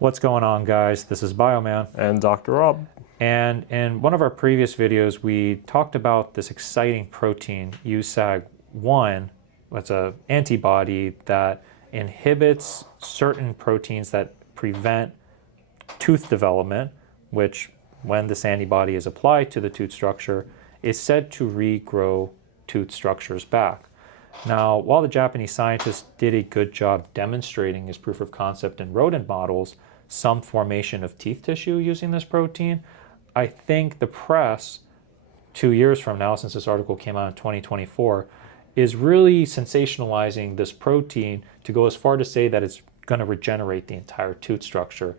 What's going on, guys? This is Bioman. And Dr. Rob. And in one of our previous videos, we talked about this exciting protein, USAG-1. It's an antibody that inhibits certain proteins that prevent tooth development, which, when this antibody is applied to the tooth structure, is said to regrow tooth structures back. Now, while the Japanese scientists did a good job demonstrating as proof of concept in rodent models some formation of teeth tissue using this protein, I think the press 2 years from now, since this article came out in 2024, is really sensationalizing this protein to go as far to say that it's going to regenerate the entire tooth structure.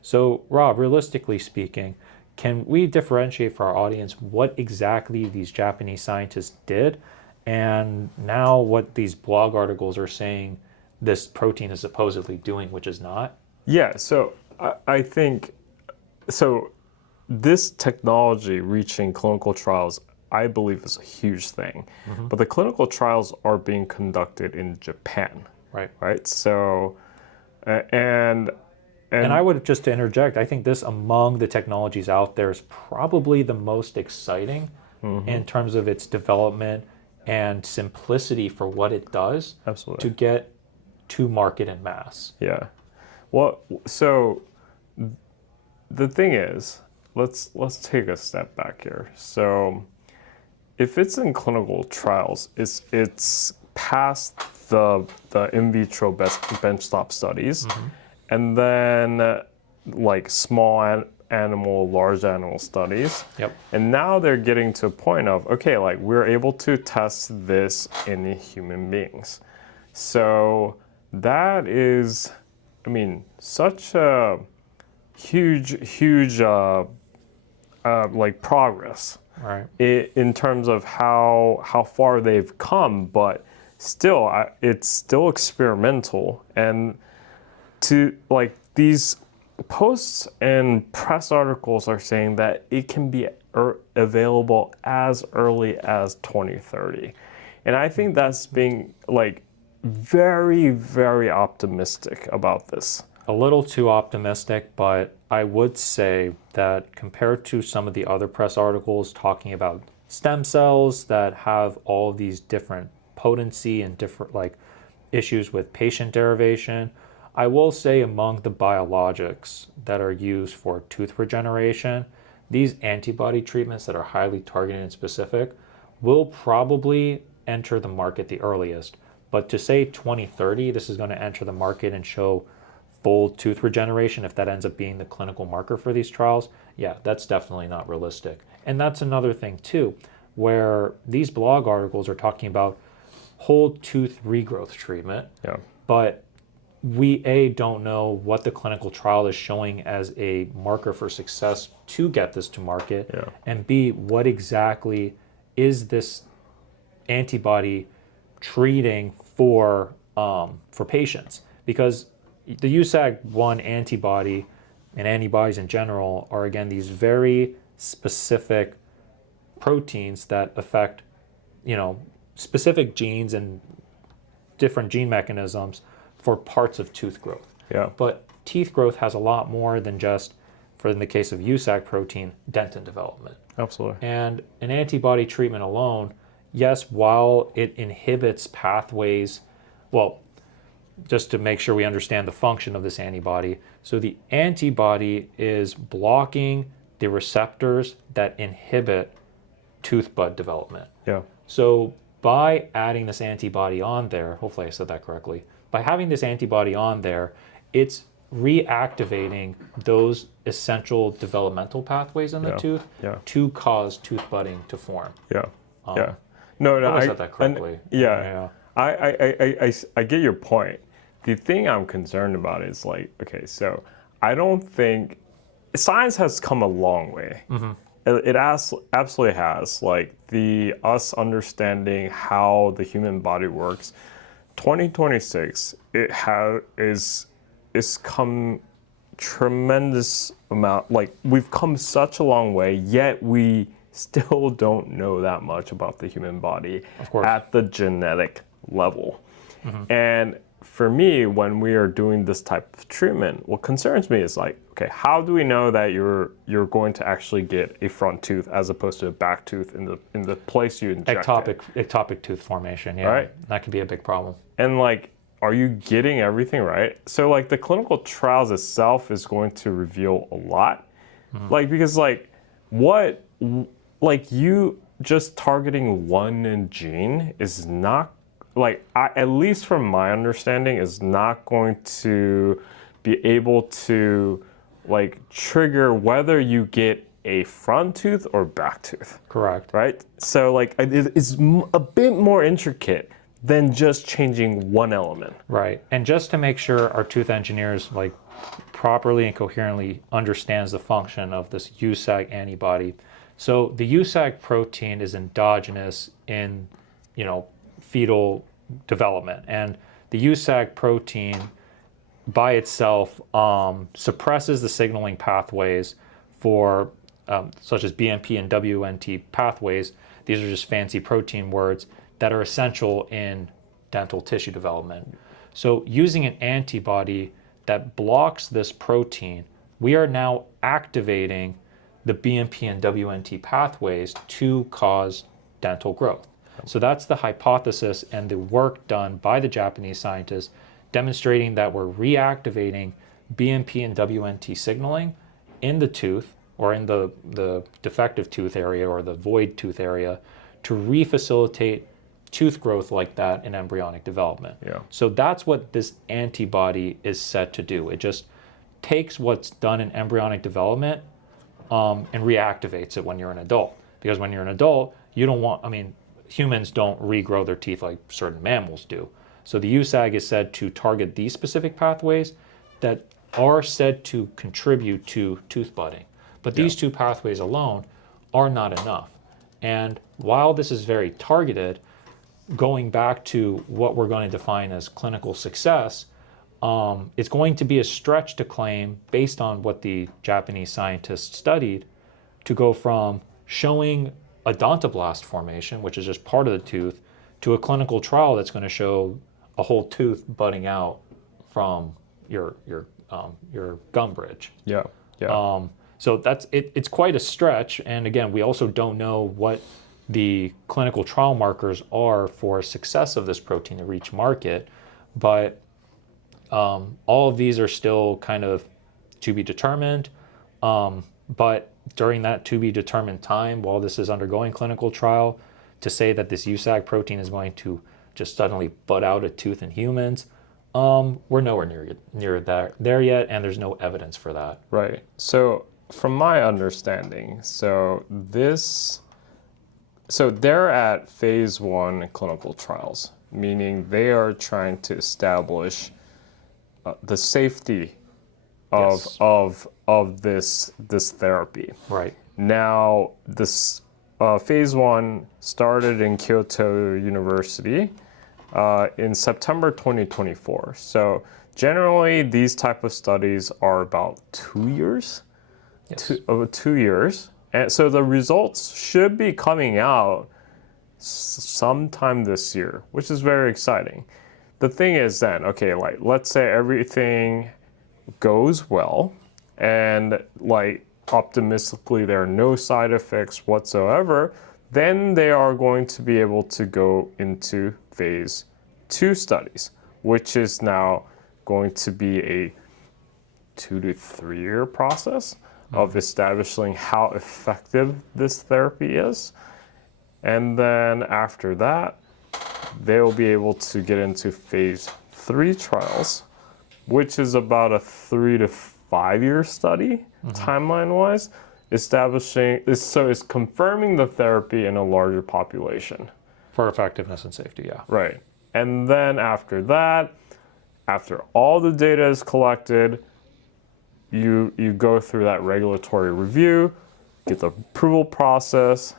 So, Rob, realistically speaking, can we differentiate for our audience what exactly these Japanese scientists did and now what these blog articles are saying this protein is supposedly doing, which is not? Yeah, so I think, so this technology reaching clinical trials, I believe, is a huge thing. Mm-hmm. But the clinical trials are being conducted in Japan. Right? So, and I would just to interject, I think this among the technologies out there is probably the most exciting in terms of its development and simplicity for what it does. Absolutely. To get to market en masse. Yeah. Well, so the thing is, let's take a step back here. So if it's in clinical trials, it's past the in vitro benchtop studies. Mm-hmm. And then like small animal, large animal studies. Yep. And now they're getting to a point of, okay, like we're able to test this in human beings. So that is, I mean, such a huge like progress. Right. In terms of how far they've come, but still, it's still experimental. And to like these posts and press articles are saying that it can be available as early as 2030. And I think that's being like very, very optimistic about this. A little too optimistic, but I would say that compared to some of the other press articles talking about stem cells that have all of these different potency and different like issues with patient derivation, I will say among the biologics that are used for tooth regeneration, these antibody treatments that are highly targeted and specific will probably enter the market the earliest. But to say 2030, this is going to enter the market and show full tooth regeneration, if that ends up being the clinical marker for these trials, yeah, that's definitely not realistic. And that's another thing too, where these blog articles are talking about whole tooth regrowth treatment, but we don't know what the clinical trial is showing as a marker for success to get this to market, and B, what exactly is this antibody treating for patients? Because the USAG-1 antibody and antibodies in general are, again, these very specific proteins that affect, specific genes and different gene mechanisms for parts of tooth growth. Yeah. But teeth growth has a lot more than just, in the case of USAG protein, dentin development. Absolutely. And an antibody treatment alone, yes, while it inhibits pathways, well, just to make sure we understand the function of this antibody, so the antibody is blocking the receptors that inhibit tooth bud development. Yeah. So by adding this antibody on there, hopefully I said that correctly, by having this antibody on there, it's reactivating those essential developmental pathways in the tooth to cause tooth budding to form. No, I said that correctly. I get your point. The thing I'm concerned about is like, okay, so I don't think science has come a long way. Mm-hmm. It absolutely has. Like us understanding how the human body works. 2026, is come tremendous amount. Like we've come such a long way, yet we still don't know that much about the human body at the genetic level. And for me, when we are doing this type of treatment, what concerns me is like, okay, how do we know that you're going to actually get a front tooth as opposed to a back tooth in the place you inject it? Ectopic tooth formation, yeah. Right. That could be a big problem. And like, are you getting everything right? So like the clinical trials itself is going to reveal a lot. Like, because like what, like you just targeting one gene is not, like, at least from my understanding, is not going to be able to like trigger whether you get a front tooth or back tooth. Correct. Right? So like it's a bit more intricate than just changing one element. Right. And just to make sure our tooth engineers like properly and coherently understands the function of this USAG antibody. So the USAG protein is endogenous in, fetal development, and the USAG protein by itself suppresses the signaling pathways for such as BMP and WNT pathways. These are just fancy protein words that are essential in dental tissue development. So using an antibody that blocks this protein, we are now activating the BMP and WNT pathways to cause dental growth. So that's the hypothesis and the work done by the Japanese scientists demonstrating that we're reactivating BMP and WNT signaling in the tooth or in the defective tooth area or the void tooth area to refacilitate tooth growth like that in embryonic development. Yeah. So that's what this antibody is set to do. It just takes what's done in embryonic development and reactivates it when you're an adult. Because when you're an adult, you don't want, humans don't regrow their teeth like certain mammals do. So the USAG is said to target these specific pathways that are said to contribute to tooth budding. But these two pathways alone are not enough. And while this is very targeted, going back to what we're going to define as clinical success, it's going to be a stretch to claim, based on what the Japanese scientists studied, to go from showing odontoblast formation, which is just part of the tooth, to a clinical trial that's going to show a whole tooth budding out from your gum bridge. Yeah. Yeah. So that's it. It's quite a stretch, and again, we also don't know what the clinical trial markers are for success of this protein to reach market, but all of these are still kind of to be determined. But during that to be determined time, while this is undergoing clinical trial, to say that this USAG protein is going to just suddenly bud out a tooth in humans, we're nowhere near there yet, and there's no evidence for that. Right. So from my understanding, so they're at phase 1 clinical trials, meaning they are trying to establish the safety of this therapy. Right. Now, this phase 1 started in Kyoto University in September 2024. So generally, these type of studies are about 2 years. Yes. Over 2 years. And so the results should be coming out sometime this year, which is very exciting. The thing is then, okay, like let's say everything goes well and like optimistically there are no side effects whatsoever, then they are going to be able to go into phase 2 studies, which is now going to be a 2 to 3 year process of establishing how effective this therapy is. And then after that, they'll be able to get into phase 3 trials, which is about a 3 to 5 year study, timeline wise, it's confirming the therapy in a larger population. For effectiveness and safety, yeah. Right. And then after that, after all the data is collected, you go through that regulatory review, get the approval process,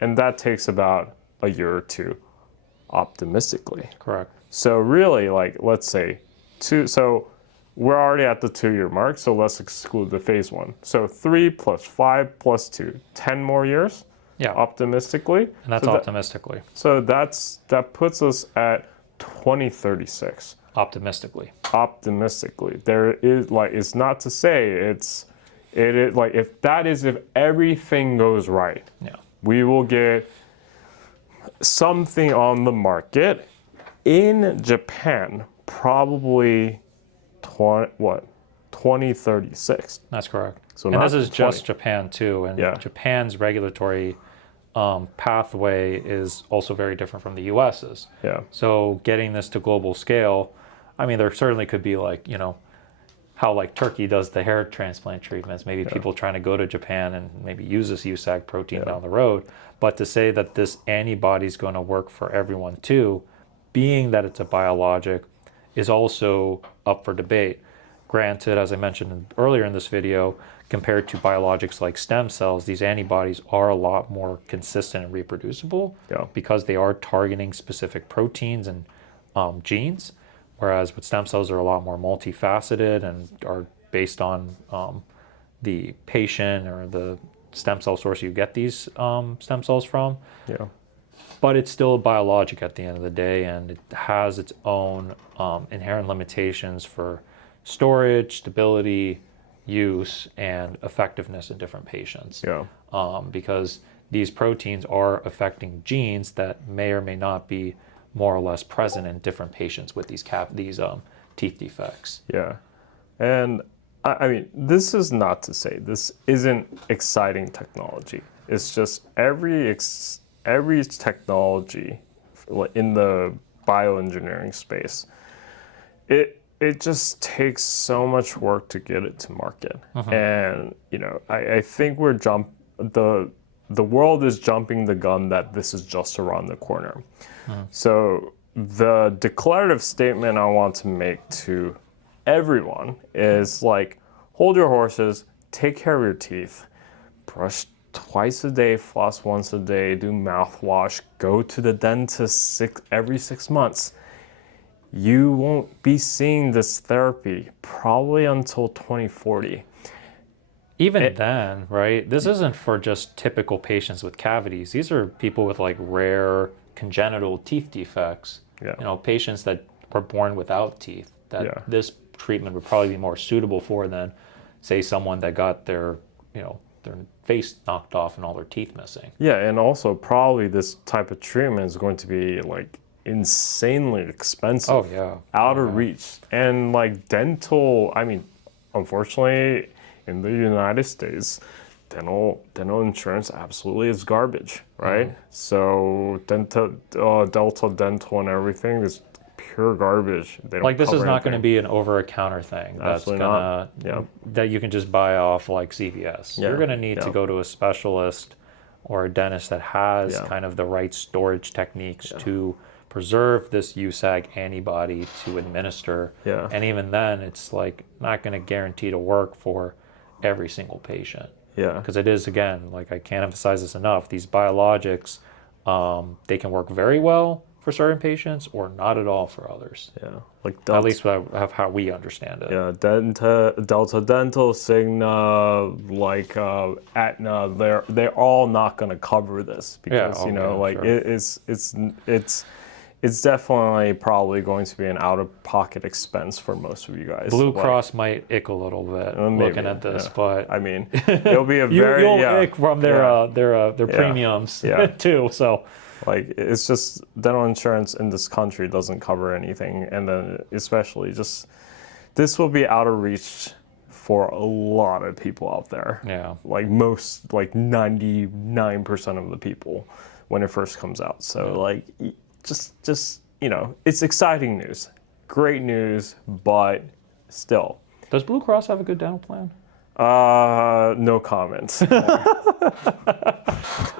and that takes about a year or two, optimistically. Correct. So really, like, let's say so we're already at the 2 year mark, so let's exclude the phase 1. So 3 plus 5 plus 2, 10 more years, Yeah. optimistically. And that's optimistically. So that puts us at 2036. Optimistically. Optimistically, there is like, it's not to say it is like, if everything goes right, Yeah. we will get something on the market in Japan probably 2036. That's correct. So And not this is 20. just Japan too. And Yeah. Japan's regulatory pathway is also very different from the US's. Yeah. So getting this to global scale, I mean, there certainly could be like, how like Turkey does the hair transplant treatments. Maybe people trying to go to Japan and maybe use this USAG protein down the road. But to say that this antibody is going to work for everyone too, being that it's a biologic, is also up for debate. Granted, as I mentioned earlier in this video, compared to biologics like stem cells, these antibodies are a lot more consistent and reproducible because they are targeting specific proteins and genes, whereas with stem cells are a lot more multifaceted and are based on the patient or the stem cell source you get these stem cells from. Yeah. But it's still a biologic at the end of the day, and it has its own inherent limitations for storage, stability, use, and effectiveness in different patients. Yeah. Because these proteins are affecting genes that may or may not be more or less present in different patients with these teeth defects. Yeah. And I mean, this is not to say this isn't exciting technology. It's just every technology in the bioengineering space, it just takes so much work to get it to market. And I think the world is jumping the gun that this is just around the corner. So the declarative statement I want to make to everyone is like, hold your horses, take care of your teeth, brush twice a day, floss once a day, do mouthwash, go to the dentist every 6 months. You won't be seeing this therapy probably until 2040. Even then, right? This isn't for just typical patients with cavities. These are people with like rare congenital teeth defects. Patients that were born without teeth. That this treatment would probably be more suitable for than, say, someone that got their face knocked off and all their teeth missing. Yeah, and also probably this type of treatment is going to be like insanely expensive. Oh yeah. Out of reach. And like dental, I mean, unfortunately, in the United States, dental insurance absolutely is garbage, right? So Delta Dental and everything is pure garbage. They don't like this is not going to anything. be an over-the-counter thing that's gonna that you can just buy off like CVS. You're going to need to go to a specialist or a dentist that has kind of the right storage techniques to preserve this USAG antibody to administer. And even then, it's like not going to guarantee to work for every single patient. Because it is, again, like I can't emphasize this enough, these biologics, they can work very well for certain patients or not at all for others. Like at least how we understand it. Delta Dental, Cigna, like Aetna, they're all not going to cover this because it's definitely probably going to be an out-of-pocket expense for most of you guys. Blue Cross might ick a little bit looking at this, but I mean, it'll be a you'll ick from their premiums too. So, like, it's just dental insurance in this country doesn't cover anything, and then especially just this will be out of reach for a lot of people out there. Like 99% of the people when it first comes out. So like. Just it's exciting news, great news, but still. Does Blue Cross have a good dental plan? No comments. I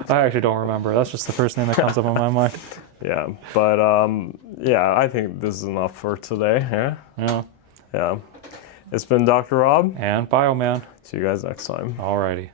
actually don't remember. That's just the first name that comes up in my mind. But I think this is enough for today. Yeah. It's been Dr. Rob and Bioman. See you guys next time. Alrighty.